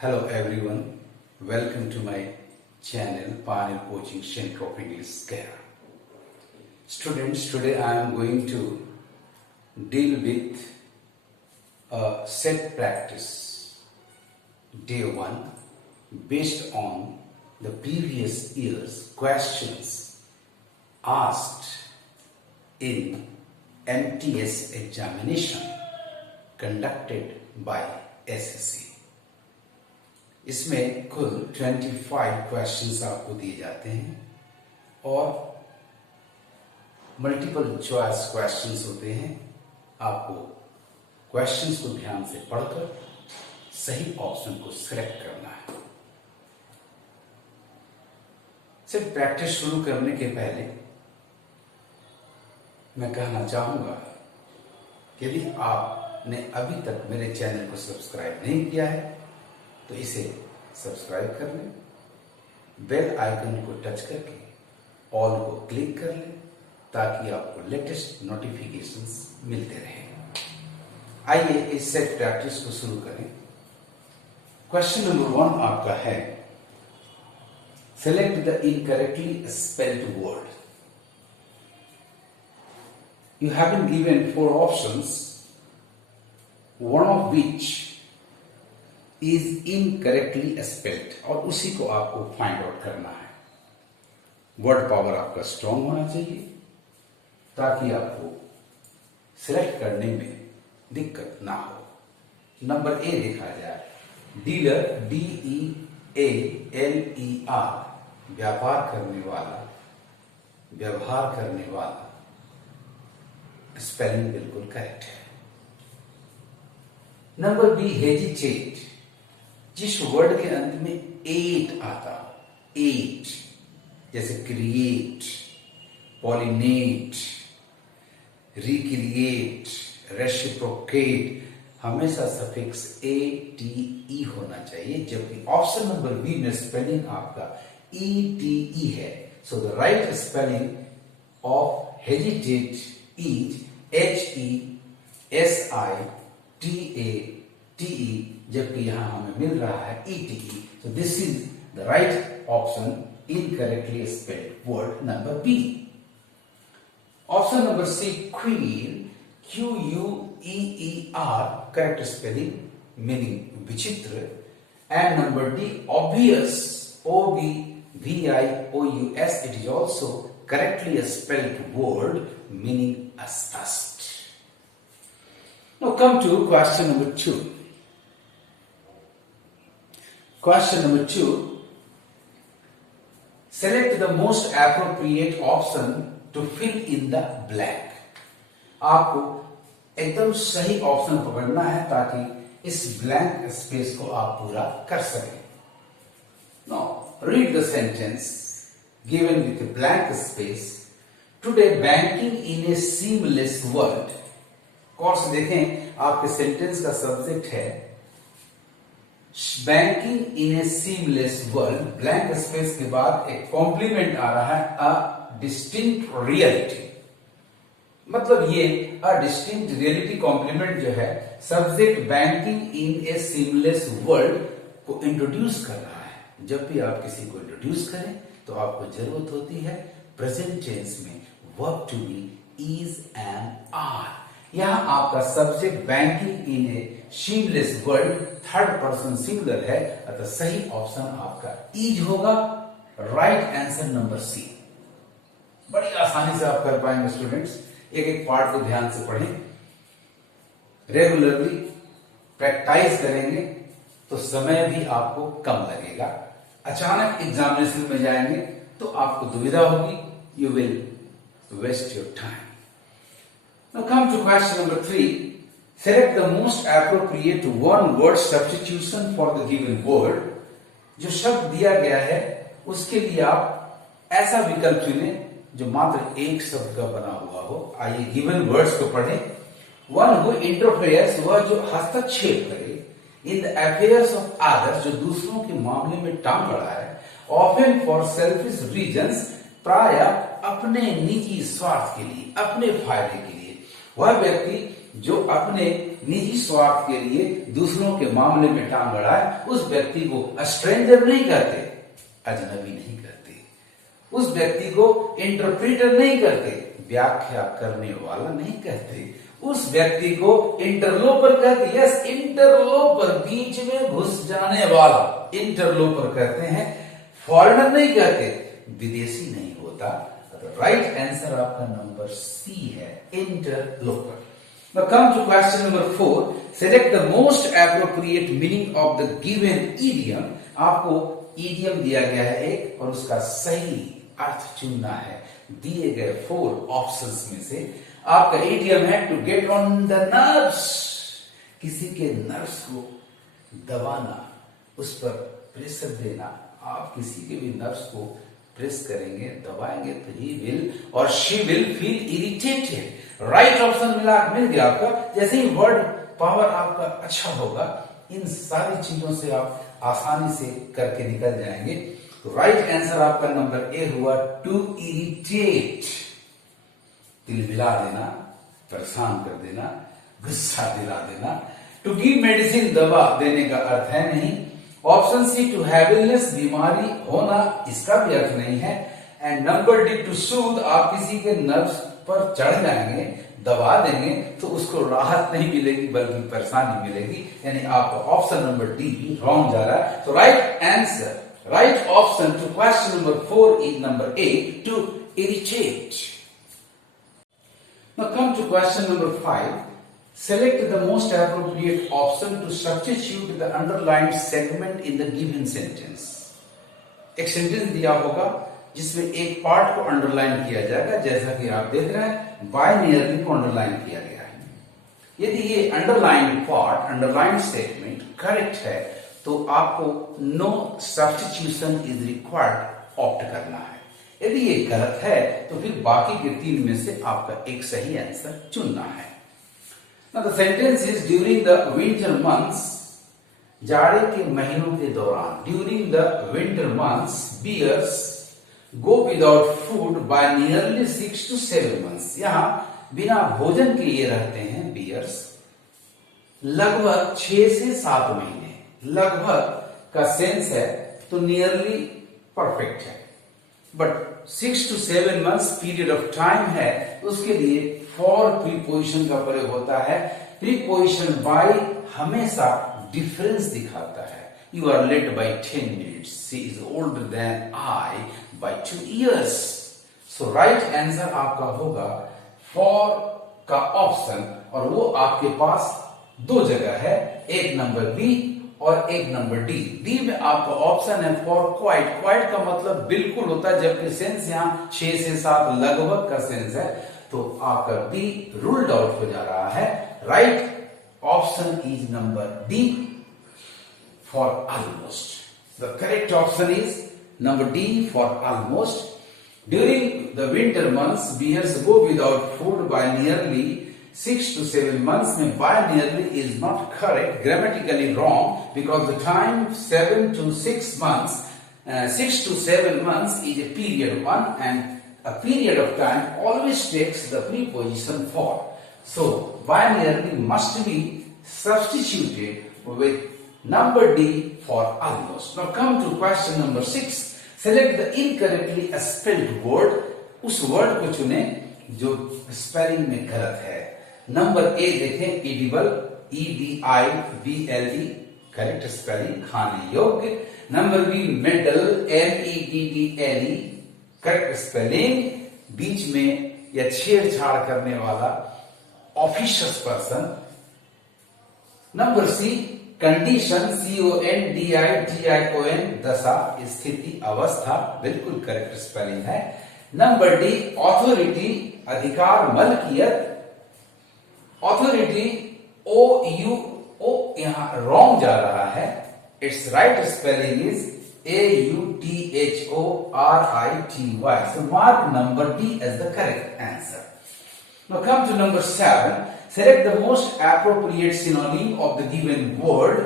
Hello everyone, welcome to my channel Pioneer Coaching Center of English Care. Students, today I am going to deal with a set practice day 1 based on the previous year's questions asked in MTS examination conducted by SSC. इसमें कुल 25 questions आपको दिए जाते हैं और multiple choice questions होते हैं। आपको क्वेश्चंस को ध्यान से पढ़कर सही ऑप्शन को सिलेक्ट करना है। सिर्फ प्रैक्टिस शुरू करने के पहले मैं कहना चाहूंगा कि यदि आपने अभी तक मेरे चैनल को सब्सक्राइब नहीं किया है तो इसे सब्सक्राइब कर लें, बेल आइकन को टच करके ऑल को क्लिक कर लें ताकि आपको लेटेस्ट नोटिफिकेशंस मिलते रहें। आइए इस सेट प्रैक्टिस को शुरू करें। क्वेश्चन नंबर 1 आपका है, select the incorrectly spelled word. You have been given 4 options, one of which is incorrectly spelled और उसी को आपको फाइंड आउट करना है। वर्ड पावर आपका स्ट्रांग होना चाहिए ताकि आपको सिलेक्ट करने में दिक्कत ना हो। नंबर ए देखा जाए, डीलर, DEALER, व्यापार करने वाला, व्यवहार करने वाला, स्पेलिंग बिल्कुल करेक्ट है। नंबर बी, हेजिटेट, जिस वर्ड के अंत में एट आता, एट, जैसे क्रिएट, पॉलिनेट, रिक्रिएट, रेसिप्रोकेट, हमेशा सफिक्स ATE होना चाहिए, जबकि ऑप्शन नंबर बी में स्पेलिंग आपका ETE है। So the right spelling of hesitate is HESITATE, जबकि यहां हमें मिल रहा है ETE। So this is the right option, incorrectly spelled word number B. Option number C, queen, QUEER, correct spelling, meaning विचित्र। And number D, obvious, OBVIOUS, it is also correctly spelled word meaning astonished. Now come to question number 2. Question number 2. Select the most appropriate option to fill in the blank. आपको एकदम सही option पकड़ना है ताकि इस blank space को आप पूरा कर सकें। Now read the sentence given with a blank space. Today banking in a seamless world. Course देखें, आपके सेंटेंस का सब्जेक्ट है banking in a seamless world. Blank space के बाद एक कॉम्प्लीमेंट आ रहा है, अ डिस्टिंक्ट रियलिटी। मतलब ये अ डिस्टिंक्ट रियलिटी कॉम्प्लीमेंट जो है subject banking in a seamless world को इंट्रोड्यूस कर रहा है। जब भी आप किसी को इंट्रोड्यूस करें तो आपको जरूरत होती है प्रेजेंट टेंस में verb to be, is and are. यहां आपका subject banking in a seamless world third person singular है, अतः सही ऑप्शन आपका इज होगा। Right answer number C. बड़ी आसानी से आप कर पाएंगे स्टूडेंट्स। एक एक पार्ट को ध्यान से पढ़ें, रेगुलरली प्रैक्टिस करेंगे तो समय भी आपको कम लगेगा। अचानक एग्जामिनेशन में जाएंगे तो आपको दुविधा होगी, you will waste your time. Now come to question number 3. Select the most appropriate one word substitution for the given word. जो शब्द दिया गया है उसके लिए आप ऐसा विकल्प चुनें जो मात्र एक शब्द का बना हुआ हो। आइए गिवन वर्ड्स को पढ़ें। वन हु इंटरफेयर्स, वह जो हस्तक्षेप करे, in the affairs of others, जो दूसरों के मामले में टांग अड़ा है, ऑफन फॉर सेल्फिश रीजंस, प्राय अपने निजी स्वार्थ के लिए, अपने फायदे के लिए। वह व्यक्ति जो अपने निजी स्वार्थ के लिए दूसरों के मामले में टांग अड़ाए, उस व्यक्ति को स्ट्रेंजर नहीं कहते, अजनबी नहीं करते, उस व्यक्ति को इंटरप्रीटर नहीं करते, व्याख्या करने वाला नहीं कहते, उस व्यक्ति को इंटरलोपर कहते। यस, इंटरलोपर, बीच में घुस जाने वाला इंटरलोपर कहते हैं, फॉरेनर नहीं कहते, विदेशी नहीं होता। राइट आंसर आपका नंबर सी है, इंटरलोपर। Now come to question number 4. Select the most appropriate meaning of the given idiom. आपको idiom दिया गया है एक और उसका सही अर्थ चुनना है दिए गए 4 ऑप्शंस में से। आपका idiom है to get on the nerves, किसी के नर्व्स को दबाना, उस पर प्रेशर देना। आप किसी के भी नर्व्स को प्रेस करेंगे, दबाएंगे तो ही विल और she will feel irritated. Right option मिल गया आपका। जैसे ही वर्ड पावर आपका अच्छा होगा, इन सारी चीजों से आप आसानी से करके निकल जाएंगे। तो राइट आंसर आपका नंबर ए हुआ, टू इरिटेट, तिलमिला देना, परेशान कर देना, गुस्सा दिला देना। टू गिव मेडिसिन, दवा देने का अर्थ है नहीं। Option C to have illness, बीमारी होना, इसका भी अर्थ नहीं है। And number D to soothe, आप किसी के नर्व्स पर चढ़ जाएंगे, दबा देंगे तो उसको राहत नहीं मिलेगी बल्कि परेशानी मिलेगी। यानी आपका ऑप्शन नंबर डी भी रॉन्ग जा रहा है। तो right answer, right option to question number 4 is number A, to irritate. Now come to question number 5. Select the most appropriate option to substitute the underlined segment in the given sentence. एक sentence दिया होगा जिसमें एक part को underline किया जाएगा, जैसा कि आप देख रहे हैं बाय नियरली को अंडरलाइन किया गया है। यदि ये underlined part, underlined statement correct है तो आपको no substitution is required opt करना है। यदि ये गलत है तो फिर बाकी के 3 में से आपका एक सही आंसर चुनना है। Now the sentence is during the winter months, जाड़े के महीनों के दौरान, during the winter months, bears go without food by nearly 6 to 7 months. यहाँ बिना भोजन के ये रहते हैं bears लगभग 6 से 7 महीने। लगभग का सेंस है तो नियरली परफेक्ट है, but 6 to 7 months period of time है, उसके लिए फॉर प्रीपोजिशन का प्रयोग होता है। प्रीपोजिशन बाय हमेशा डिफरेंस दिखाता है। You are late by 10 minutes, she is older than I by 2 years। So right answer आपका होगा फॉर का ऑप्शन, और वो आपके पास 2 जगह है, एक नंबर बी और एक नंबर डी। डी में आपका ऑप्शन है फॉर क्वाइट। क्वाइट का मतलब बिल्कुल होता है, जबकि सेंस यहाँ 6 से 7 लगभग का सेंस है, तो आपका बी रूल्ड आउट हो जा रहा है। Right option is number D for almost. The correct option is number D for almost. During the winter months bears go without food by nearly 6 to 7 months में by nearly is not correct, grammatically wrong, because the time 7 to 6 months, 6 to 7 months is a period one, and a period of time always takes the preposition for. So by nearly must be substituted with number D for almost. Now come to question number 6. Select the incorrectly spelled word. उस word को चुने जो spelling में गलत है। Number A देखें, edible, EDIBLE correct spelling, खाने योग्य। Number B meddle, MEDDLE correct spelling, बीच में या छेड़छाड़ करने वाला officious person. Number C condition, CONDITION दशा, स्थिति, अवस्था, बिल्कुल करेक्ट स्पेलिंग है। नंबर डी ऑथोरिटी, अधिकार, मलकियत। ऑथोरिटी OUO यहां रॉन्ग जा रहा है। It's right spelling is AUTHORITY। So mark number D as the correct answer. Now come to number 7. Select the most appropriate synonym of the given word.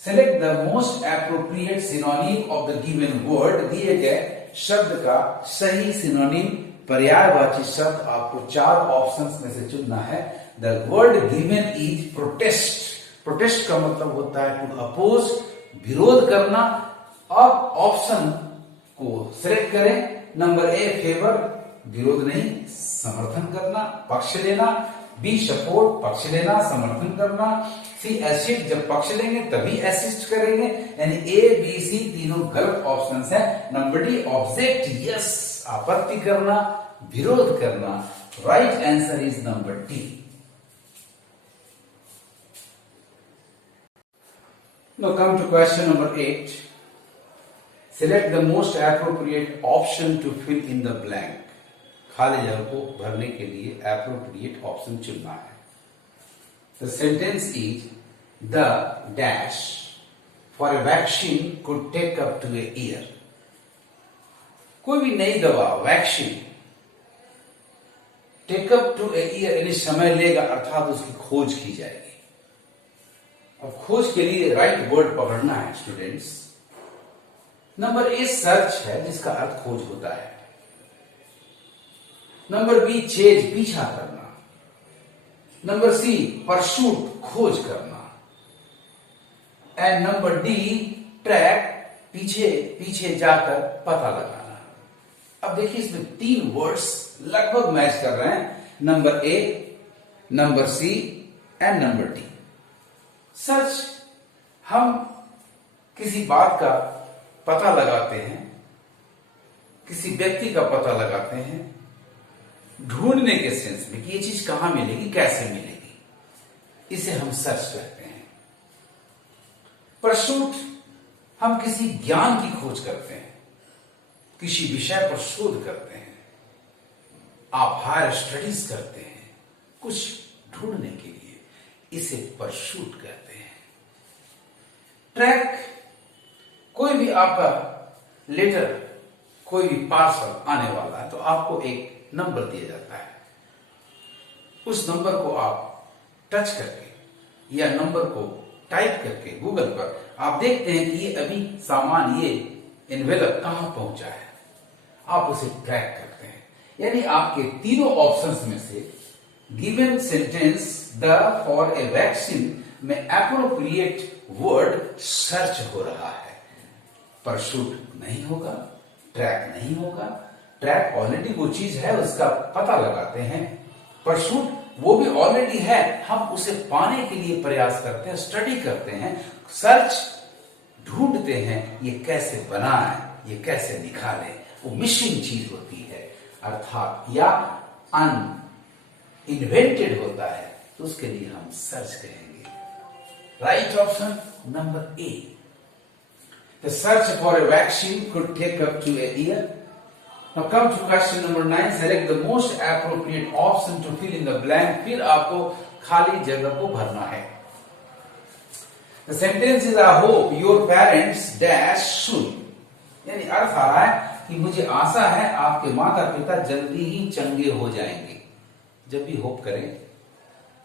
Select the most appropriate synonym of the given word. दिए गए शब्द का सही synonym पर्यायवाची शब्द आपको 4 options में से चुनना है। The word given is protest. Protest का मतलब होता है टू अपोज, विरोध करना। अब ऑप्शन को सिलेक्ट करें। नंबर ए फेवर, विरोध नहीं, समर्थन करना, पक्ष लेना। बी सपोर्ट, पक्ष लेना, समर्थन करना। सी एसिस्ट, जब पक्ष लेंगे तभी असिस्ट करेंगे। यानी ए बी सी तीनों गलत ऑप्शंस हैं। नंबर डी ऑब्जेक्ट, यस, आपत्ति करना, विरोध करना। Right answer is number D. Now come to question number 8. Select the most appropriate option to fill in the blank. खाली जगह को भरने के लिए appropriate option चुनना है। The sentence is the dash for a vaccine could take up to a year. कोई भी नई दवा vaccine take up to a year यानी समय लेगा, अर्थात उसकी खोज की जाएगी। अब खोज के लिए राइट वर्ड पकड़ना है स्टूडेंट्स। नंबर ए सर्च है, जिसका अर्थ खोज होता है। नंबर बी चेज, पीछा करना। नंबर सी परसूट, खोज करना। एंड नंबर डी ट्रैक, पीछे पीछे जाकर पता लगाना। अब देखिए इसमें तीन वर्ड्स लगभग मैच कर रहे हैं, number A, number C and number D. Search, हम किसी बात का पता लगाते हैं, किसी व्यक्ति का पता लगाते हैं, ढूंढने के सेंस में कि ये चीज कहां मिलेगी, कैसे मिलेगी, इसे हम सर्च करते हैं। परसूट, हम किसी ज्ञान की खोज करते हैं, किसी विषय पर शोध करते हैं, आप हायर स्टडीज करते हैं कुछ ढूंढने के लिए, इसे परसूट कहते हैं। ट्रैक, कोई भी आपका लेटर, कोई भी पार्सल आने वाला है तो आपको एक नंबर दिया जाता है। उस नंबर को आप टच करके या नंबर को टाइप करके गूगल पर आप देखते हैं कि ये अभी सामान, ये एनवेलप कहां पहुंचा है, आप उसे ट्रैक करते हैं। यानी आपके तीनों ऑप्शंस में से given sentence the for a vaccine में एप्रोप्रिएट वर्ड सर्च हो रहा है। परसूट नहीं होगा, ट्रैक नहीं होगा। ट्रैक ऑलरेडी वो चीज है, उसका पता लगाते हैं। परसूट वो भी ऑलरेडी है, हम उसे पाने के लिए प्रयास करते हैं, स्टडी करते हैं। सर्च, ढूंढते हैं ये कैसे बना है, ये कैसे निकाले, वो मिसिंग चीज होती है, अर्थात या अनइन्वेंटेड होता है, तो उसके लिए हम सर्च कहेंगे। Right option number A. The search for a vaccine could take up to a year. Now come to question number 9. Select the most appropriate option to fill in the blank. फिर आपको खाली जगह को भरना है। The sentence is I hope your parents dash soon. यानी अर्थ आ रहा है कि मुझे आशा है आपके माता पिता जल्दी ही चंगे हो जाएंगे। जब भी होप करें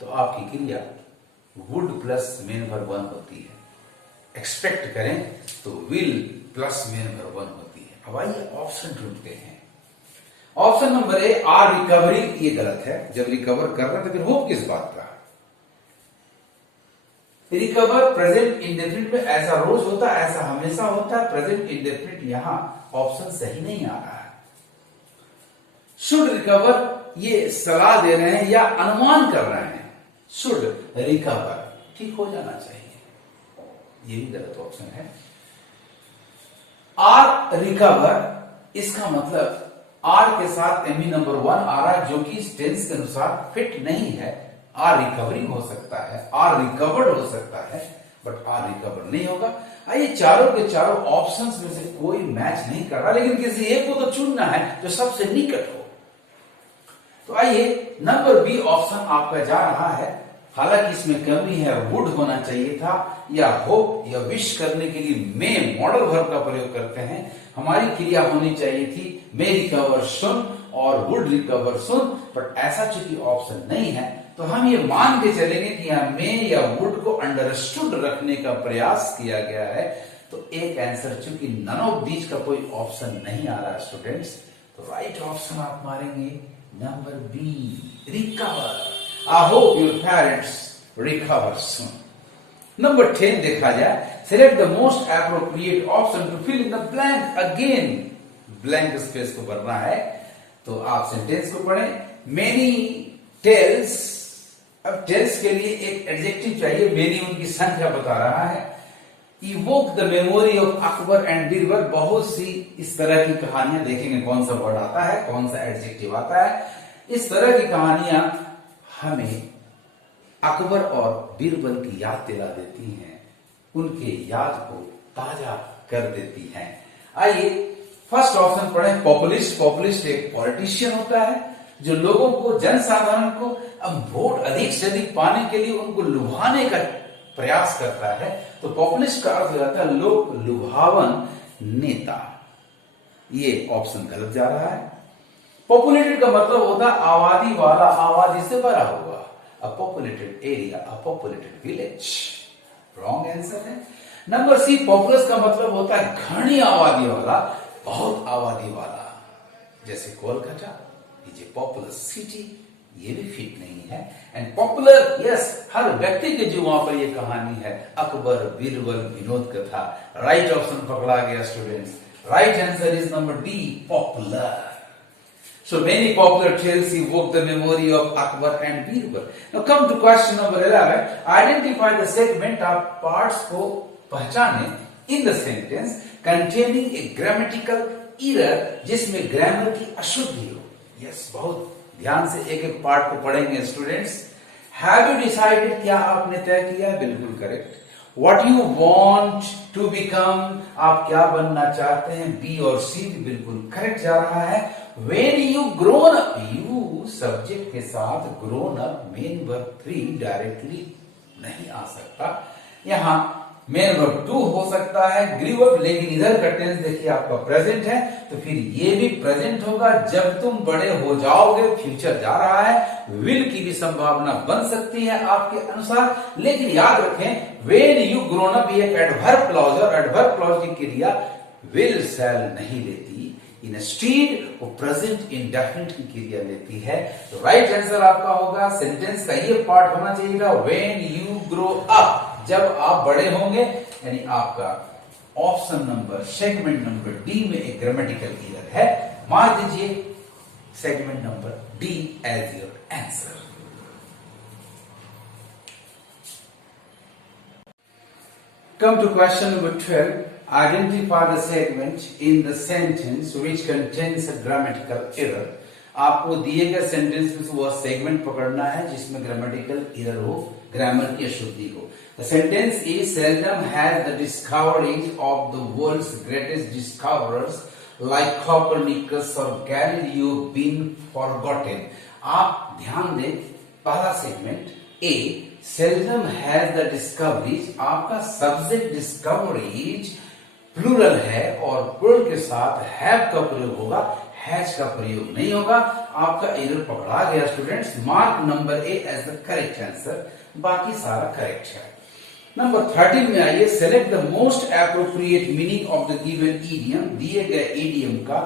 तो आपकी क्रिया would plus main verb one होती है। एक्सपेक्ट करें तो will plus main verb one होती है। अब आइए ऑप्शन ढूंढते हैं। Option number A R recovering, ये गलत है। जब रिकवर कर रहे हैं तो फिर होप किस बात का? रिकवर प्रेजेंट इंडेफिनिट में ऐसा रोज होता है, ऐसा हमेशा होता है। प्रेजेंट इंडेफिनिट यहां ऑप्शन सही नहीं आ रहा है। शुड रिकवर, ये सलाह दे रहे हैं या अनुमान कर रहे हैं। शुड रिकवर, ठीक हो जाना चाहिए, ये भी गलत ऑप्शन है। आर रिकवर, इसका मतलब आर के साथ एमी नंबर वन आ रहा है, जो कि टेंस के अनुसार फिट नहीं है। आर रिकवरिंग हो सकता है, आर रिकवर्ड हो सकता है, बट आर रिकवर नहीं होगा। आइए चारों के चारों ऑप्शंस में से कोई मैच नहीं कर रहा, लेकिन किसी एक को तो चुनना है जो सबसे निकट हो। तो आइए नंबर बी ऑप्शन आपका जा रहा है। हालांकि इसमें कमी है, वुड होना चाहिए था, या होप या विश करने के लिए मे मॉडल वर्ब का प्रयोग करते हैं। हमारी क्रिया होनी चाहिए थी मे रिकवर सुन और वुड रिकवर सुन, बट ऐसा चूंकि ऑप्शन नहीं है तो हम ये मान के चलेंगे कि यहां मे या वुड को अंडरस्टूड रखने का प्रयास किया गया है। तो एक आंसर, चूंकि नन ऑफ दीज का कोई ऑप्शन नहीं आ रहा स्टूडेंट्स, तो राइट ऑप्शन आप मारेंगे number B recover. I hope your parents recover soon. Number 10 देखा जाए, select the most appropriate option to fill in the blank. Again blank space को भरना है, तो आप सेंटेंस को पढ़ें। मेनी टेल्स, अब टेल्स के लिए एक एडजेक्टिव चाहिए, मेनी उनकी संख्या बता रहा है। Evoke the memory of Akbar and Birbal, बहुत सी इस तरह की कहानियां देखेंगे, कौन सा वर्ड आता है, कौन सा एडजेक्टिव आता है। इस तरह की कहानियां हमें अकबर और बीरबल की याद दिला देती हैं, उनके याद को ताजा कर देती हैं। आइए फर्स्ट ऑप्शन पढ़ें, पॉपुलिस्ट। पॉपुलिस्ट एक पॉलिटिशियन होता है जो लोगों को, जनसाधारण को अब वोट अधिक से अधिक पाने के लिए उनको लुभाने का प्रयास करता है। तो पॉपुलिस्ट का अर्थ हो जाता है लोक लुभावन नेता। ये ऑप्शन गलत जा रहा है। पॉपुलेटेड का मतलब होता है आबादी वाला, आबादी से भरा हुआ। अ पॉपुलेटेड एरिया, अ पॉपुलेटेड विलेज। रॉन्ग आंसर है। नंबर सी, पॉपुलस का मतलब होता है घनी आबादी वाला, बहुत आबादी वाला, जैसे Kolkata is a populace city, ये भी फिट नहीं है। एंड पॉपुलर, यस, हर व्यक्ति के जो वहां पर ये कहानी है, अकबर बीरबल विनोद कथा। राइट ऑप्शन पकड़ा गया students. Right answer is number D, popular. So many popular tales evoke the memory of Akbar and Birbal. Now come to question number 11. Identify the segment of parts को पहचाने in the sentence containing a grammatical error, जिसमें grammar की अशुद्धि हो। Yes, बहुत ध्यान से एक एक पार्ट को पढ़ेंगे स्टूडेंट्स। Have you decided, क्या आपने तय किया? बिल्कुल correct. What you want to become, आप क्या बनना चाहते हैं? बी और सी भी बिल्कुल करेक्ट जा रहा है। When you grown up, you subject के साथ grown up main verb 3 directly नहीं आ सकता। यहाँ मेन वर्ब 2 हो सकता है, ग्रीव अप, लेकिन इधर का टेंस देखिए आपका प्रेजेंट है, तो फिर ये भी प्रेजेंट होगा जब तुम बड़े हो जाओगे। फ्यूचर जा रहा है, विल की भी संभावना बन सकती है आपके अनुसार, लेकिन याद रखें व्हेन यू ग्रोन अप ये एडवर्ब क्लॉज, और एडवर्ब क्लॉज की क्रिया विल शैल नहीं लेती, इंस्टीड वो प्रेजेंट इंडेफिनिट की क्रिया लेती है। तो राइट आंसर आपका होगा, सेंटेंस का ये पार्ट होना चाहिए, व्हेन यू ग्रो अप, जब आप बड़े होंगे, यानी आपका option number, segment number D में एक ग्रामेटिकल एरर है। मार दीजिए segment number D as your answer. Come to question number 12. Identify the segment in the sentence which contains a grammatical error. आपको दिए गए सेंटेंस में वह सेगमेंट पकड़ना है जिसमें ग्रामेटिकल एरर हो, ग्रामर की अशुद्धि हो। The sentence is seldom has the discoveries of the world's greatest discoverers like Copernicus or Galileo been forgotten. आप ध्यान दें, पहला segment A, seldom has the discoveries, आपका सब्जेक्ट डिस्कवरीज प्लूरल है और प्लूरल के साथ हैव का प्रयोग होगा, हैज का प्रयोग नहीं होगा। आपका एरर पकड़ा गया students. Mark number A as the correct answer, बाकी सारा करेक्ट है। नंबर 13 में आइए, select the most appropriate meaning of the given idiom. दिए गए इडियम का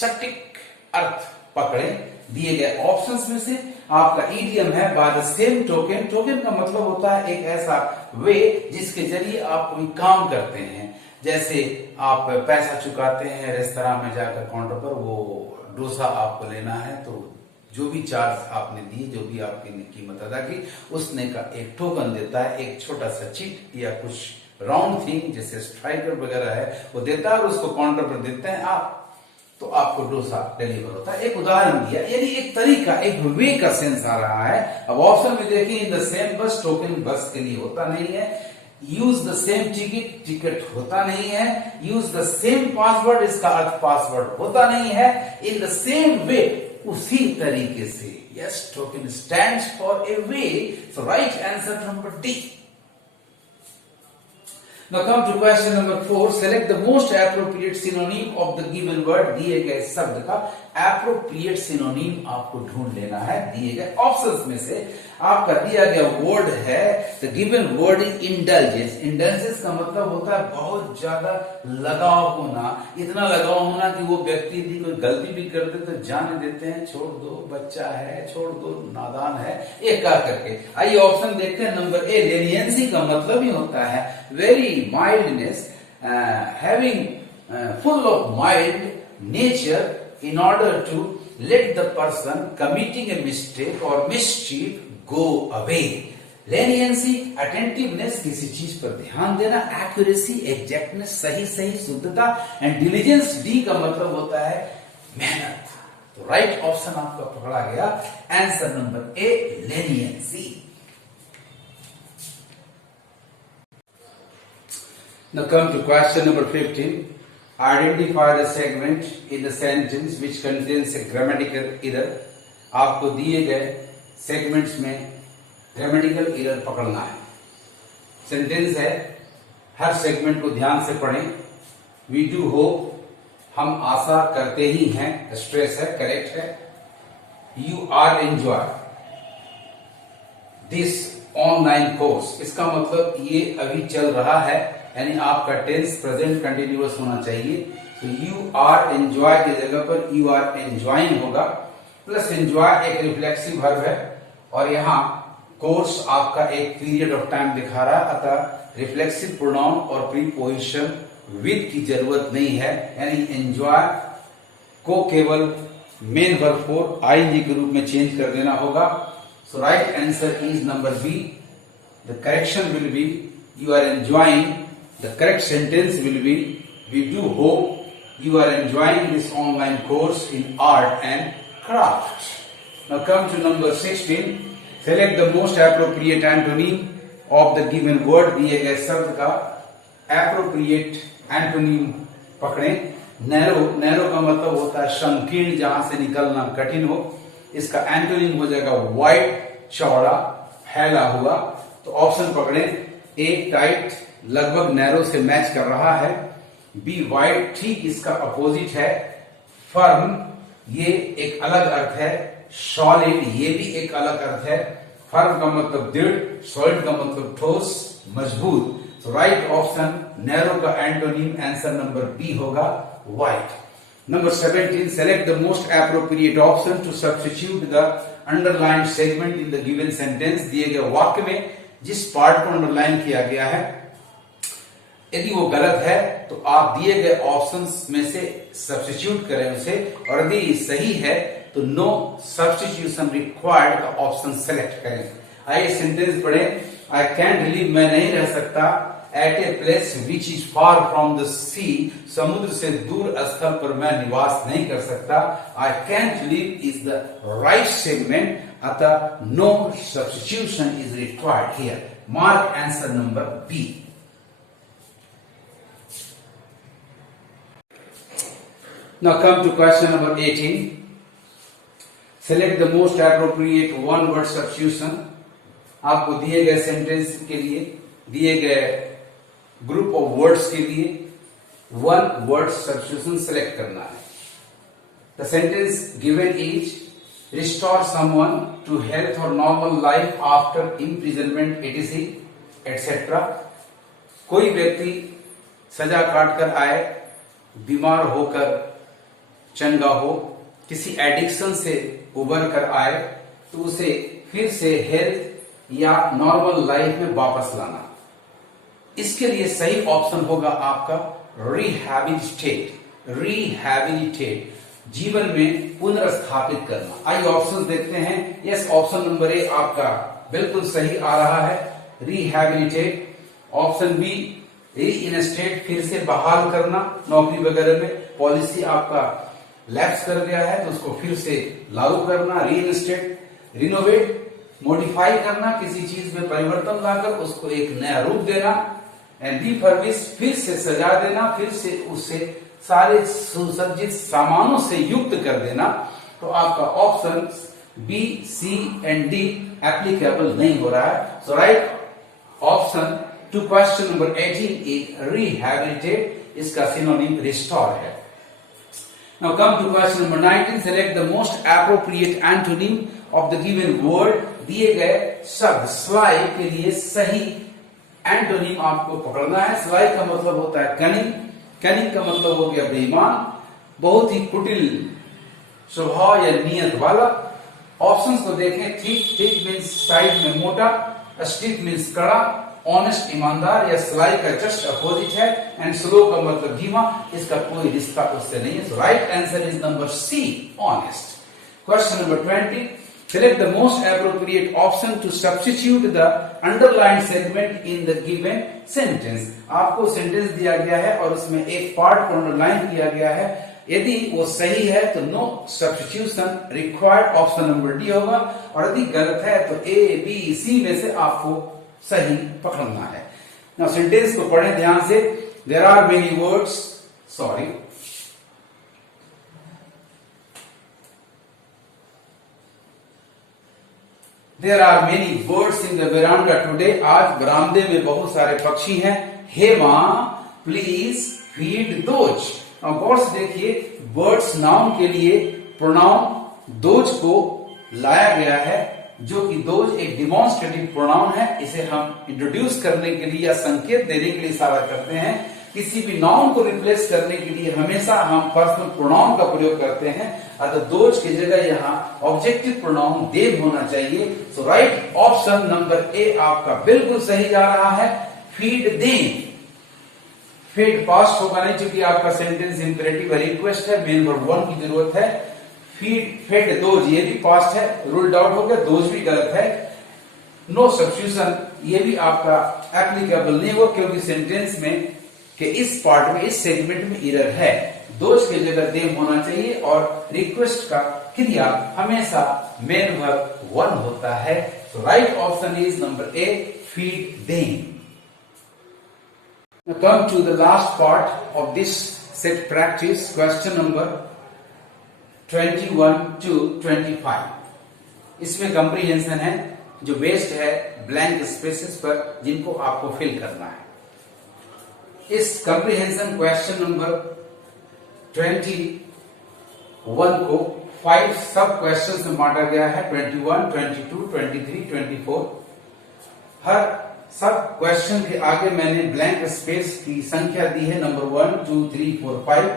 सटीक अर्थ पकड़े दिए गए ऑप्शंस में से। आपका इडियम है by the same token. Token का मतलब होता है एक ऐसा वे जिसके जरिए आप कोई काम करते हैं, जैसे आप पैसा चुकाते हैं रेस्तरां में जाकर काउंटर पर, वो डोसा आपको लेना है तो जो भी चार्ज आपने दी, जो भी आपकी कीमत अदा की, उसने का एक टोकन देता है, एक छोटा सा चिट या कुछ राउंड थिंग जैसे स्ट्राइकर वगैरह है वो देता है और उसको काउंटर पर देते हैं आप, तो आपको डोसा डिलीवर होता है। एक उदाहरण दिया, यानी एक तरीका, एक वे का सेंस आ रहा है। अब ऑप्शन में देखिए, इन द सेम बस, टोकन बस के लिए होता नहीं है। Use the same ticket, ticket होता नहीं है। यूज द सेम पासवर्ड, इसका अर्थ पासवर्ड होता नहीं है। इन द सेम वे, उसी तरीके से। Yes, token stands for a way. So right answer number D. Now come to question number 4. Select the most appropriate synonym of the given word. दिए गए शब्द का appropriate synonym आपको ढूंढ लेना है दिए गए ऑप्शंस में से। आपका दिया गया वर्ड है, the given word is indulgence. Indulgence का मतलब होता है बहुत ज्यादा लगाव होना, इतना लगाव होना कि वो व्यक्ति यदि कोई गलती भी कर दे तो जाने देते हैं, छोड़ दो, बच्चा है, छोड़ दो, नादान है, ये कह करके। आइए ऑप्शन देखते हैं। नंबर ए, लेनियंसी का मतलब ही होता है very mildness, having full of mild nature in order to let the person committing a mistake or mischief go away. Leniency, attentiveness, किसी चीज पर ध्यान देना, accuracy, exactness, सही सही शुद्धता, and diligence, D का मतलब होता है मेहनत। तो राइट ऑप्शन आपका पकड़ा गया, answer number A, leniency। Now come to question number 15. Identify the segment in the sentence which contains a grammatical error. आपको दिए गए सेगमेंट्स में ग्रामेटिकल एरर पकड़ना है। सेंटेंस है, हर सेगमेंट को ध्यान से पढ़ें। वी डू होप, हम आशा करते ही हैं, स्ट्रेस है, करेक्ट है। You are enjoy this online course, इसका मतलब ये अभी चल रहा है, यानी आपका टेंस प्रेजेंट कंटिन्यूअस होना चाहिए। तो यू आर एंजॉय की जगह पर यू आर एंजॉइंग होगा। प्लस एंजॉय एक रिफ्लेक्सिव वर्ब है और यहाँ कोर्स आपका एक पीरियड ऑफ टाइम दिखा रहा है, अतः रिफ्लेक्सिव प्रोनाउन और प्रीपोजिशन विद की जरूरत नहीं है, यानी एंजॉय को केवल मेन वर्ब फॉर आईएनजी के रूप में चेंज कर देना होगा। So right answer is number B. The correction will be you are enjoying. The correct sentence will be, we do hope you are enjoying this online course in art and craft. Now come to number 16. Select the most appropriate antonym of the given word. दिए गए शब्द का appropriate antonym पकड़ें। Narrow, narrow का मतलब होता है संकीर्ण, जहां से निकलना कठिन हो। इसका एंटोनिम हो जाएगा वाइड, चौड़ा, फैला हुआ। तो ऑप्शन पकड़ें। ए, टाइट, लगभग नैरो से मैच कर रहा है। बी, वाइड, ठीक इसका अपोजिट है। फर्म, ये एक अलग अर्थ है। सॉलिड, ये भी एक अलग अर्थ है। फर्म का मतलब दृढ़, सॉलिड का मतलब ठोस, मजबूत। तो राइट ऑप्शन नैरो का एंटोनिम आंसर नंबर बी होगा, wide. Number 17, select the most appropriate option to substitute the underline segment in the given sentence. दिए गए वाक्य में जिस पार्ट को अंडरलाइन किया गया है, यदि वो गलत है तो आप दिए गए ऑप्शंस में से सब्स्टिट्यूट करें उसे, और यदि सही है तो नो सब्स्टिट्यूशन रिक्वायर्ड का ऑप्शन सेलेक्ट करें। आइए सेंटेंस पढ़ें। आई कैंट लिव, मैं नहीं रह सकता, at a place which is far from the sea, समुद्र से दूर स्थल पर मैं निवास नहीं कर सकता। I can't live is the right segment, अतः no substitution is required here. Mark answer number B. Now come to question number 18. Select the most appropriate one word substitution. आपको दिए गए सेंटेंस के लिए, दिए गए ग्रुप ऑफ वर्ड्स के लिए वन वर्ड सब्स्टिट्यूशन सेलेक्ट करना है। The sentence given is, restore someone to health or normal life after imprisonment etc. etc. कोई व्यक्ति सजा काट कर आए, बीमार होकर चंगा हो, किसी एडिक्शन से उबर कर आए, तो उसे फिर से हेल्थ या नॉर्मल लाइफ में वापस लाना। इसके लिए सही ऑप्शन होगा आपका रिहैबिलिटेट। रिहैबिलिटेट, जीवन में पुनर्स्थापित करना। आइए ऑप्शन देखते हैं। यस, ऑप्शन नंबर ए आपका बिल्कुल सही आ रहा है, रिहैबिलिटेट। ऑप्शन बी, रीइंस्टेट, फिर से बहाल करना, नौकरी वगैरह में पॉलिसी आपका लैप्स कर गया है तो उसको फिर से लागू करना, रीइंस्टेट। रिनोवेट, मॉडिफाई करना, किसी चीज में परिवर्तन लाकर उसको एक नया रूप देना। एंड रिफर्बिश, फिर से सजा देना, फिर से उसे सारे सुसज्जित सामानों से युक्त कर देना। तो आपका option B, C and D applicable नहीं हो रहा है। So right option to question number 18 is rehabilitate, इसका सिनोनिम रिस्टोर है। Now come to question number 19. Select the most appropriate antonym of the given word. दिए गए शब्द स्लाई के लिए सही एंटोनिम आपको पकड़ना है। स्लाई का मतलब होता है कनिंग, कनिंग का मतलब हो गया बेईमान, बहुत ही कुटिल स्वभाव या नियत वाला। ऑप्शंस को देखें, थिक, थिक मीन्स साइज में मोटा, स्टिफ मीन्स कड़ा, ऑनेस्ट ईमानदार, या स्लाई का जस्ट अपोजिट है, एंड स्लो का मतलब धीमा, इसका कोई रिश्ता उससे नहीं है। So right answer is number C, honest. Question number 20, select the most appropriate option to substitute the underlined segment in the given sentence। आपको सेंटेंस दिया गया है और उसमें एक पार्ट को अंडरलाइन किया गया है, यदि वो सही है तो no substitution required, option number D होगा, और यदि गलत है तो ए बी सी में से आपको सही पकड़ना है। नाउ सेंटेंस को पढ़ें ध्यान से। There are many words, sorry, there are many birds in the veranda today. आज बरामदे में बहुत सारे पक्षी हैं। Hema please feed those. अब गौर से देखिए, बर्ड्स नाउन के लिए प्रोनाउन दोज को लाया गया है, जो कि दोज एक डिमॉन्स्ट्रेटिव प्रोनाउन है। इसे हम इंट्रोड्यूस करने के लिए या संकेत देने के लिए इशारा करते हैं। किसी भी नाउन को रिप्लेस करने के लिए हमेशा हम पर्सनल प्रोनाउन का प्रयोग करते हैं, अतः दोज की जगह यहाँ ऑब्जेक्टिव प्रोनाउन देव होना चाहिए। सो राइट ऑप्शन नंबर ए आपका बिल्कुल सही जा रहा है, फीड देम। फीड पास्ट होगा नहीं, क्योंकि आपका सेंटेंस इंपेरेटिव रिक्वेस्ट है, मेन वर्ब वन की जरूरत है। फीड फेड दोज ये भी पास्ट है, रूल्ड आउट हो गया, दोज भी गलत है। नो सब्स्टिट्यूशन ये भी आपका एप्लीकेबल नहीं होगा, क्योंकि सेंटेंस में के इस पार्ट में, इस सेगमेंट में एरर है। दोज की जगह देम होना चाहिए, और रिक्वेस्ट का क्रिया हमेशा मेन वर्ब वन होता है। तो right option is number A, feed them. Now come to the last part of this set practice, question number 21 to 25। इसमें कंप्रीहेंशन है, जो बेस्ड है ब्लैंक स्पेसेस पर, जिनको आपको फिल करना है। इस कंप्रीहेंशन क्वेश्चन नंबर 21 को 5 सब क्वेश्चंस में बांटा गया है, 21, 22, 23, 24। हर सब क्वेश्चन के आगे मैंने ब्लैंक स्पेस की संख्या दी है, नंबर 1, 2, 3, 4, 5,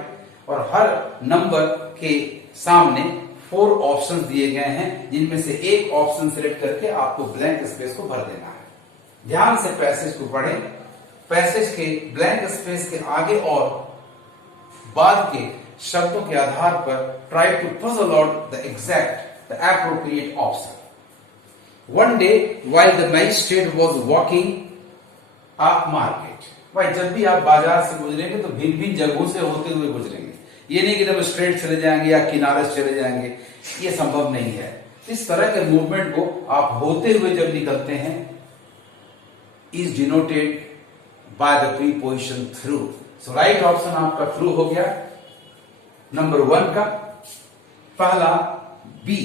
और हर नंबर के सामने 4 ऑप्शन दिए गए हैं, जिनमें से एक ऑप्शन सिलेक्ट करके आपको ब्लैंक स्पेस को भर देना है। ध्यान से पैसेज को पढ़ें। पैसेज के ब्लैंक स्पेस के आगे और बाद के शब्दों के आधार पर try to puzzle out the exact the appropriate option. One day while the magistrate was walking a market। भाई जब भी आप बाजार से गुजरेंगे तो भिन्न भिन्न जगहों से होते हुए गुजरेंगे, ये नहीं कि एकदम स्ट्रेट चले जाएंगे या किनारे से चले जाएंगे, ये संभव नहीं है। इस तरह के मूवमेंट को आप होते हुए जब निकलते हैं, is denoted by the preposition through. So right option आपका थ्रू हो गया, नंबर 1 का पहला B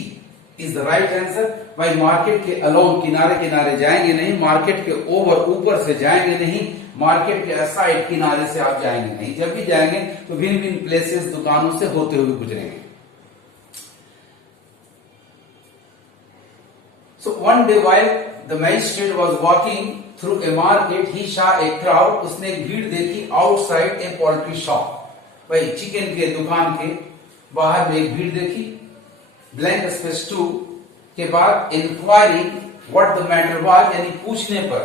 is the right answer. भाई मार्केट के अलोंग, किनारे किनारे जाएंगे नहीं, मार्केट के ओवर ऊपर से जाएंगे नहीं, मार्केट के साइड किनारे से आप जाएंगे नहीं। जब भी जाएंगे तो भिन्न भिन्न प्लेसेस, दुकानों से होते हुए गुजरेंगे। So one day while the magistrate was walking through a market he saw a crowd. उसने एक भीड़ देखी आउटसाइड ए पोल्ट्री शॉप। भाई चिकन के दुकान के बाहर में एक भीड़ देखी। ब्लैंक स्पेस 2 के बाद inquiry what the matter was, यानी पूछने पर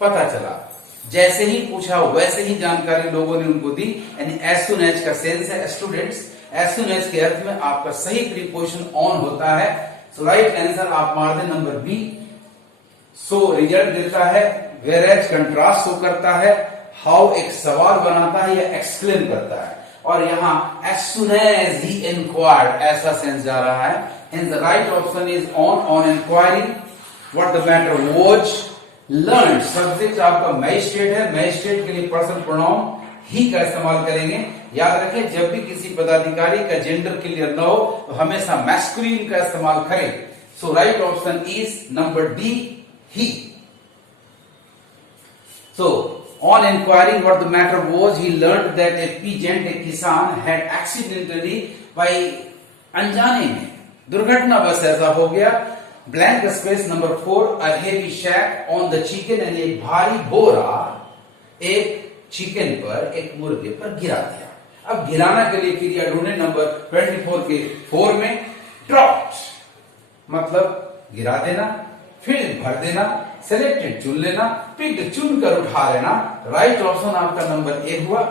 पता चला। जैसे ही पूछा वैसे ही जानकारी लोगों ने उनको दी, यानी एज सुन एज का सेंस है स्टूडेंट्स। एज सुन एज के अर्थ में आपका सही प्रीपोजिशन ऑन होता है। सो राइट आंसर आप मार दें नंबर बी। सो रिजल्ट देता है, वेयर एज कंट्रास्ट शो करता है, हाउ एक सवाल बनाता है या एक्सप्लेन करता है, और यहाँ as soon as he inquired ऐसा सेंस जा रहा है। And the right option is on inquiring what the matter was learned। Subject आपका मैजिस्ट्रेट है, मैजिस्ट्रेट के लिए पर्सनल प्रोनाउन ही का इस्तेमाल करेंगे। याद रखें, जब भी किसी पदाधिकारी का जेंडर क्लियर न हो तो हमेशा मैस्कुलिन का इस्तेमाल करें। So right option is number D, he. So on inquiring what the matter was, he learned that a peasant, a किसान, had accidentally by अनजाने में, दुर्घटना बस ऐसा हो गया, blank space number 4, a heavy shack on the chicken, यानी एक भारी बोरा एक चिकन पर, एक मुर्गे पर गिरा दिया। अब गिराना के लिए क्रिया ढूंढे नंबर 24 के 4 में, ड्रॉप्ड मतलब गिरा देना, फील्ड भर देना, सेलेक्टेड चुन लेना, पिक्ड चुनकर उठा लेना। राइट ऑप्शन आपका नंबर ए हुआ,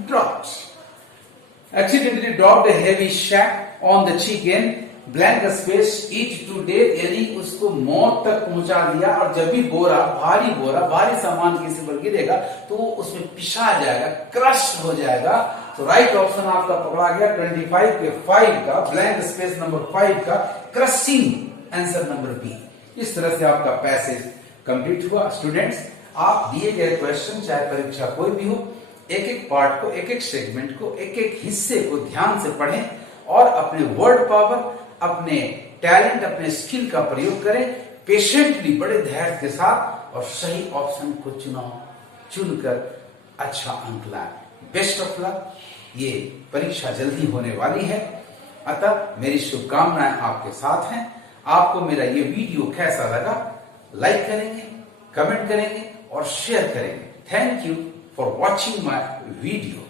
dropped. Accidentally dropped a heavy shack on the chicken, blank space eat to death, यानी उसको मौत तक पहुंचा दिया। और जब भी बोरा, भारी सामान किसी पर गिरेगा तो वो उसमें पिसा जाएगा, क्रश हो जाएगा। तो राइट ऑप्शन आपका पकड़ा गया 25 के 5 का, ब्लैंक स्पेस नंबर 5 का, क्रशिंग, आंसर नंबर बी। इस तरह से आपका पैसेज कंप्लीट हुआ। स्टूडेंट्स, आप दिए गए क्वेश्चन चाहे परीक्षा कोई भी हो, एक एक पार्ट को, एक एक सेगमेंट को, एक एक हिस्से को ध्यान से पढ़ें और अपने वर्ड पावर, अपने टैलेंट, अपने स्किल का प्रयोग करें पेशेंटली, बड़े धैर्य के साथ, और सही ऑप्शन को चुनकर अच्छा अंक लाएं। Best of luck. ये परीक्षा जल्दी होने वाली है, अतः मेरी शुभकामनाएं आपके साथ हैं। आपको मेरा ये वीडियो कैसा लगा, लाइक करेंगे, कमेंट करेंगे और शेयर करेंगे। Thank you for watching my video.